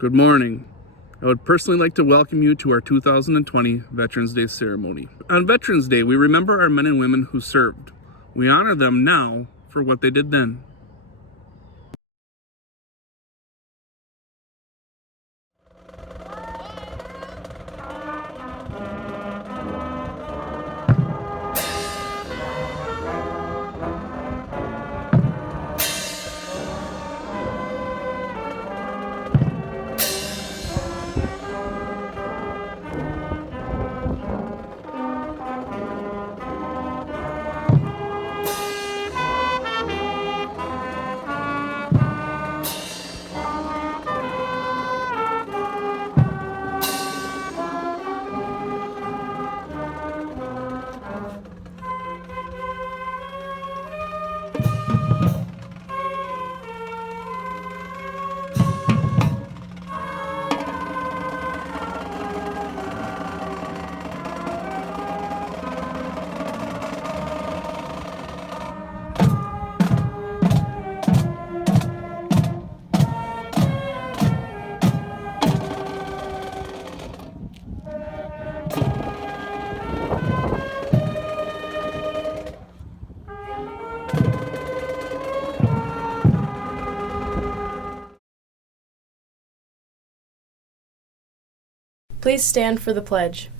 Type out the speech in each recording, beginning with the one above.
Good morning. I would personally like to welcome you to our 2020 Veterans Day ceremony. On Veterans Day, we remember our men and women who served. We honor them now for what they did then. Please stand for the pledge.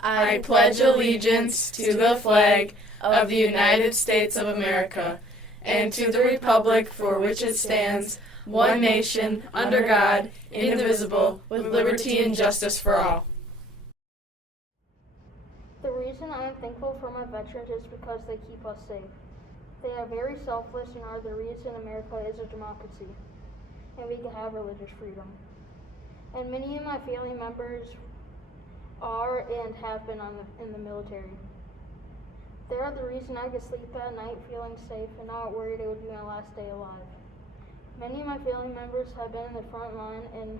I pledge allegiance to the flag of the United States of America and to the republic for which it stands, one nation, under God, indivisible, with liberty and justice for all. The reason I am thankful for my veterans is because they keep us safe. They are very selfless and are the reason America is a democracy and we can have religious freedom. And many of my family members are and have been in the military. They are the reason I can sleep at night feeling safe and not worried it would be my last day alive. Many of my family members have been in the front line in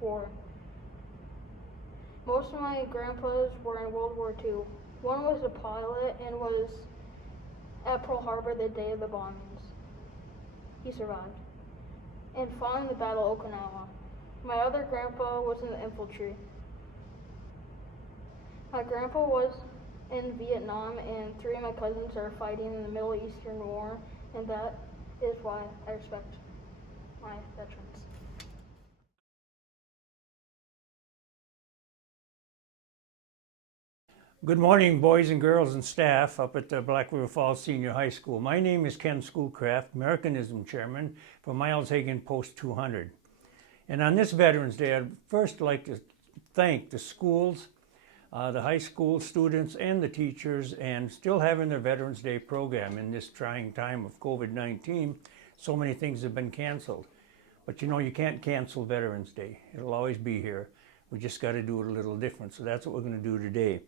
war. Most of my grandpas were in World War II. One was a pilot and was at Pearl Harbor the day of the bombings. He survived and fought in the Battle of Okinawa. My other grandpa was in the infantry. My grandpa was in Vietnam and 3 of my cousins are fighting in the Middle Eastern War, and that is why I respect my veterans. Good morning, boys and girls and staff up at the Black River Falls Senior High School. My name is Ken Schoolcraft, Americanism Chairman for Miles Hagen Post 200. And on this Veterans Day, I'd first like to thank the schools, the high school students and the teachers, and still having their Veterans Day program in this trying time of COVID-19. So many things have been canceled. But you know, you can't cancel Veterans Day. It'll always be here. We just got to do it a little different. So that's what we're going to do today.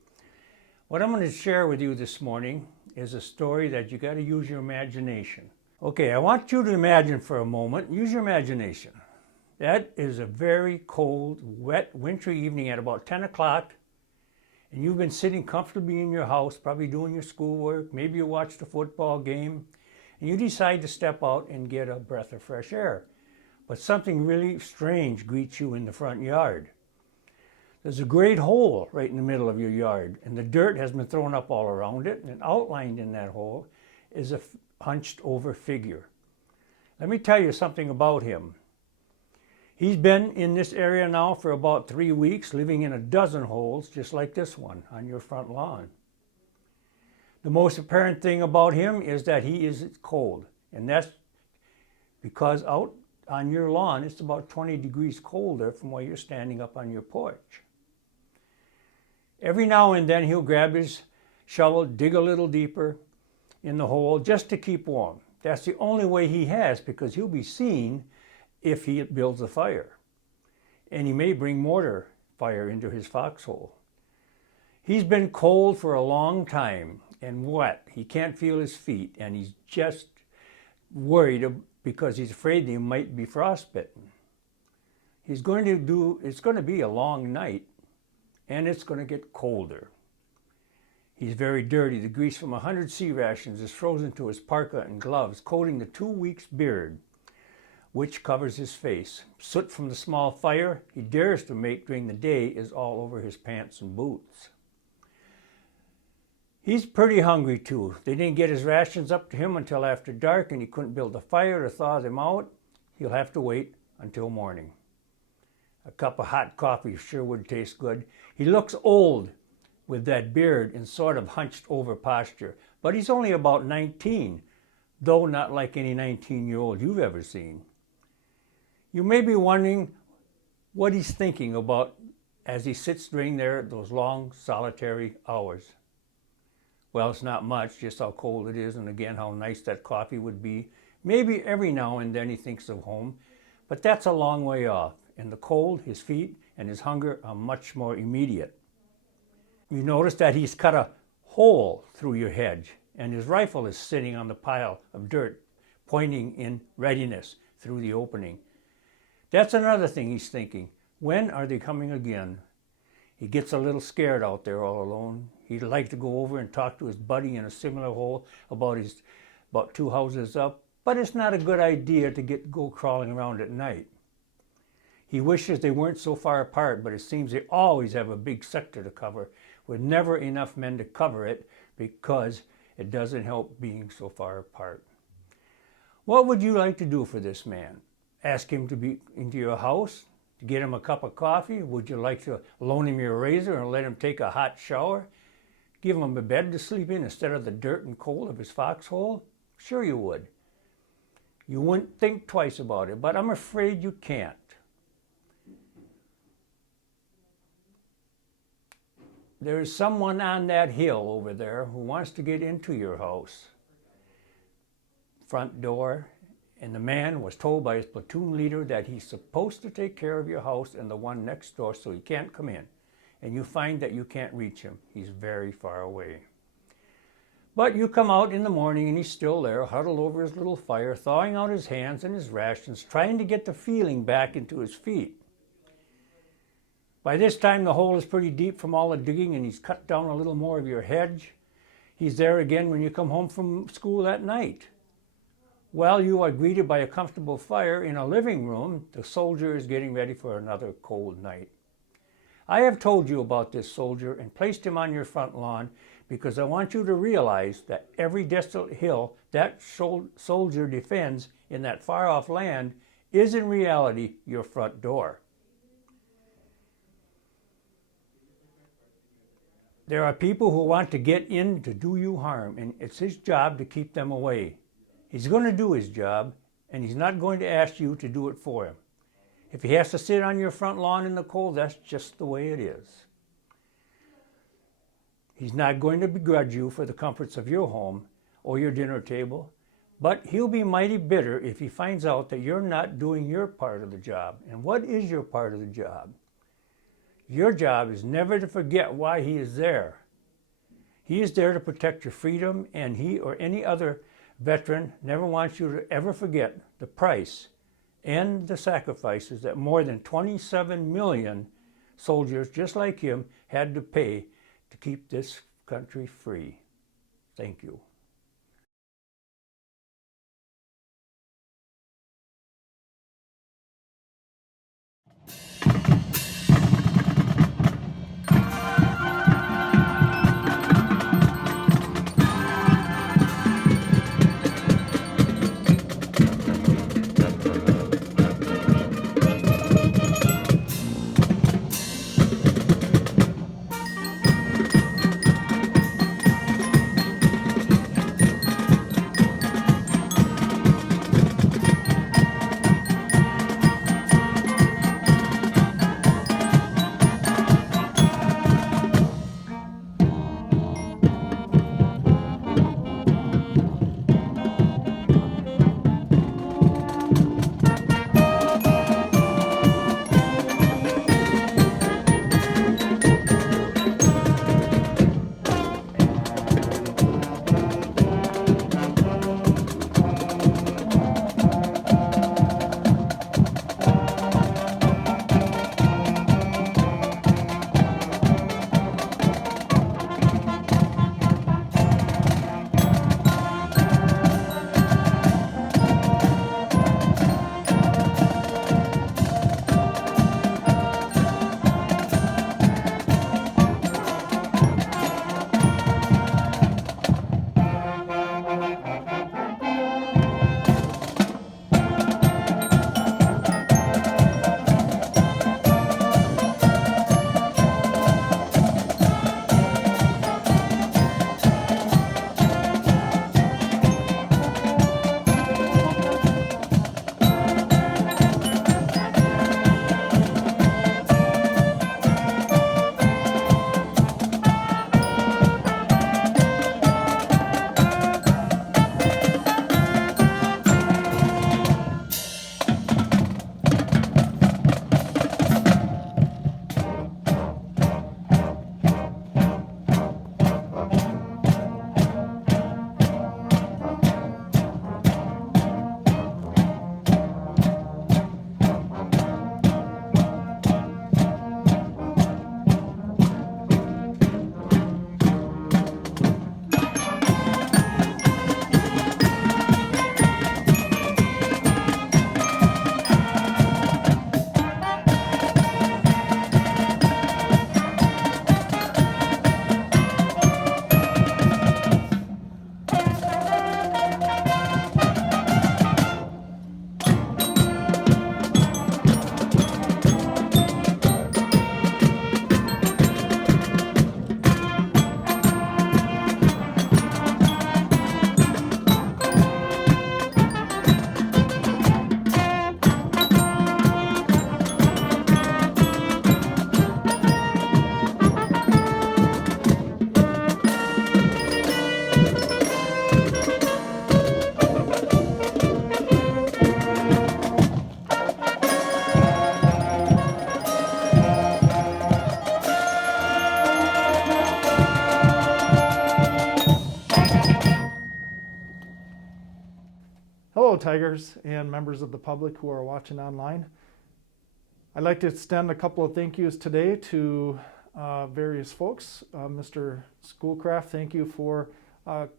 What I'm going to share with you this morning is a story that you got to use your imagination. Okay, I want you to imagine for a moment, use your imagination. That is a very cold, wet, wintry evening at about 10 o'clock, and you've been sitting comfortably in your house, probably doing your schoolwork, maybe you watched a football game, and you decide to step out and get a breath of fresh air. But something really strange greets you in the front yard. There's a great hole right in the middle of your yard, and the dirt has been thrown up all around it, and outlined in that hole is a hunched over figure. Let me tell you something about him. He's been in this area now for about 3 weeks, living in a dozen holes just like this one on your front lawn. The most apparent thing about him is that he is cold, and that's because out on your lawn it's about 20 degrees colder from where you're standing up on your porch. Every now and then he'll grab his shovel, dig a little deeper in the hole just to keep warm. That's the only way he has, because he'll be seen if he builds a fire. And he may bring mortar fire into his foxhole. He's been cold for a long time and wet. He can't feel his feet, and he's just worried because he's afraid he might be frostbitten. It's going to be a long night, and it's going to get colder. He's very dirty. The grease from 100 sea rations is frozen to his parka and gloves, coating the 2 weeks' beard. which covers his face. Soot from the small fire he dares to make during the day is all over his pants and boots. He's pretty hungry too. They didn't get his rations up to him until after dark, and he couldn't build a fire to thaw them out. He'll have to wait until morning. A cup of hot coffee sure would taste good. He looks old with that beard and sort of hunched over posture, but he's only about 19, though not like any 19-year-old you've ever seen. You may be wondering what he's thinking about as he sits during those long solitary hours. Well, it's not much, just how cold it is, and again how nice that coffee would be. Maybe every now and then he thinks of home, but that's a long way off. And the cold, his feet, and his hunger are much more immediate. You notice that he's cut a hole through your hedge, and his rifle is sitting on the pile of dirt, pointing in readiness through the opening. That's another thing he's thinking. When are they coming again? He gets a little scared out there all alone. He'd like to go over and talk to his buddy in a similar hole about 2 houses up, but it's not a good idea to go crawling around at night. He wishes they weren't so far apart, but it seems they always have a big sector to cover, with never enough men to cover it because it doesn't help being so far apart. What would you like to do for this man? Ask him to be into your house? To get him a cup of coffee? Would you like to loan him your razor and let him take a hot shower? Give him a bed to sleep in instead of the dirt and cold of his foxhole? Sure you would. You wouldn't think twice about it, but I'm afraid you can't. There is someone on that hill over there who wants to get into your house. Front door, and the man was told by his platoon leader that he's supposed to take care of your house and the one next door, so he can't come in. And you find that you can't reach him. He's very far away. But you come out in the morning and he's still there, huddled over his little fire, thawing out his hands and his rations, trying to get the feeling back into his feet. By this time the hole is pretty deep from all the digging, and he's cut down a little more of your hedge. He's there again when you come home from school at night. While you are greeted by a comfortable fire in a living room, the soldier is getting ready for another cold night. I have told you about this soldier and placed him on your front lawn because I want you to realize that every desolate hill that soldier defends in that far-off land is in reality your front door. There are people who want to get in to do you harm, and it's his job to keep them away. He's going to do his job, and he's not going to ask you to do it for him. If he has to sit on your front lawn in the cold, that's just the way it is. He's not going to begrudge you for the comforts of your home or your dinner table, but he'll be mighty bitter if he finds out that you're not doing your part of the job. And what is your part of the job? Your job is never to forget why he is there. He is there to protect your freedom, and he or any other veteran never wants you to ever forget the price and the sacrifices that more than 27 million soldiers just like him had to pay to keep this country free. Thank you. Hello, Tigers and members of the public who are watching online. I'd like to extend a couple of thank yous today to various folks. Mr. Schoolcraft, thank you for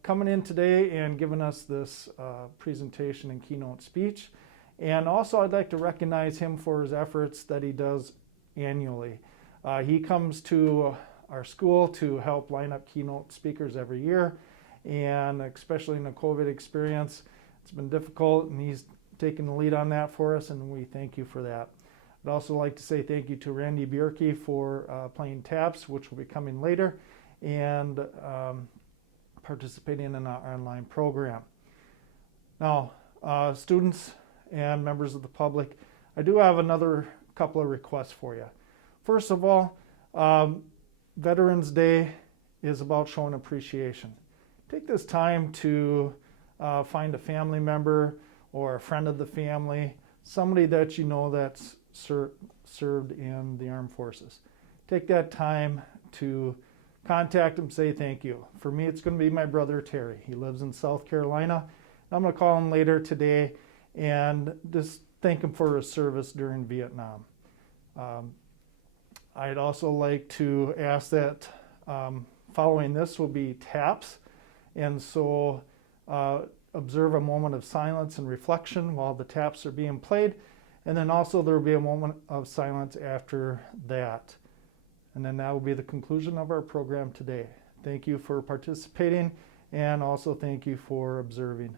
coming in today and giving us this presentation and keynote speech. And also I'd like to recognize him for his efforts that he does annually. He comes to our school to help line up keynote speakers every year, and especially in the COVID experience, it's been difficult, and he's taken the lead on that for us, and we thank you for that. I'd also like to say thank you to Randy Bierke for playing taps, which will be coming later, and participating in our online program. Now, students and members of the public, I do have another couple of requests for you. First of all, Veterans Day is about showing appreciation. Take this time to find a family member or a friend of the family, somebody that you know that's served in the armed forces. Take that time to contact them, say thank you. For me, it's going to be my brother Terry. He lives in South Carolina. I'm going to call him later today and just thank him for his service during Vietnam. I'd also like to ask that following this will be taps, and so observe a moment of silence and reflection while the taps are being played, and then also there will be a moment of silence after that. And then that will be the conclusion of our program today. Thank you for participating, and also thank you for observing.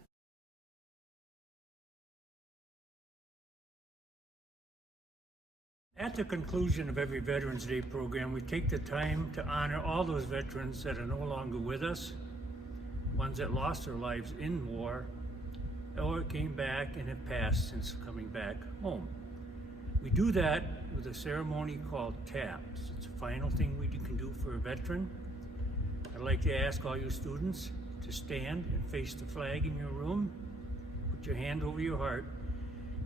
At the conclusion of every Veterans Day program, we take the time to honor all those veterans that are no longer with us, ones that lost their lives in war, or came back and have passed since coming back home. We do that with a ceremony called TAPS. It's a final thing we can do for a veteran. I'd like to ask all you students to stand and face the flag in your room. Put your hand over your heart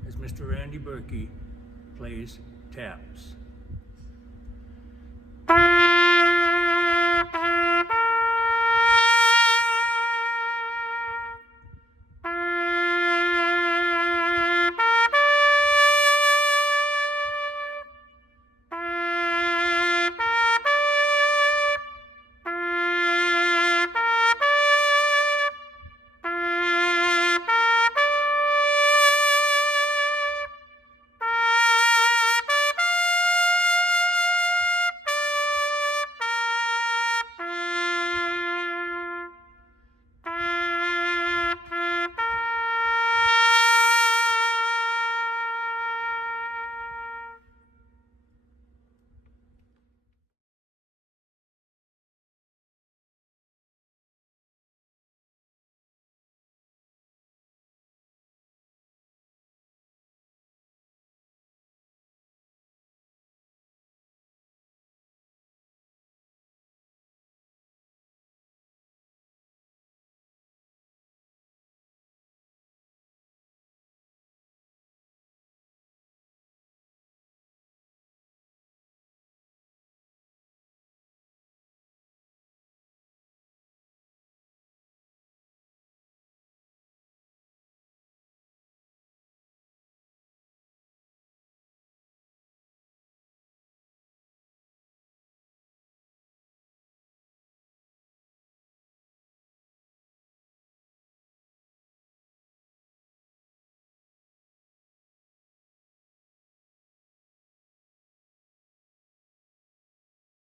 as Mr. Randy Bierke plays TAPS.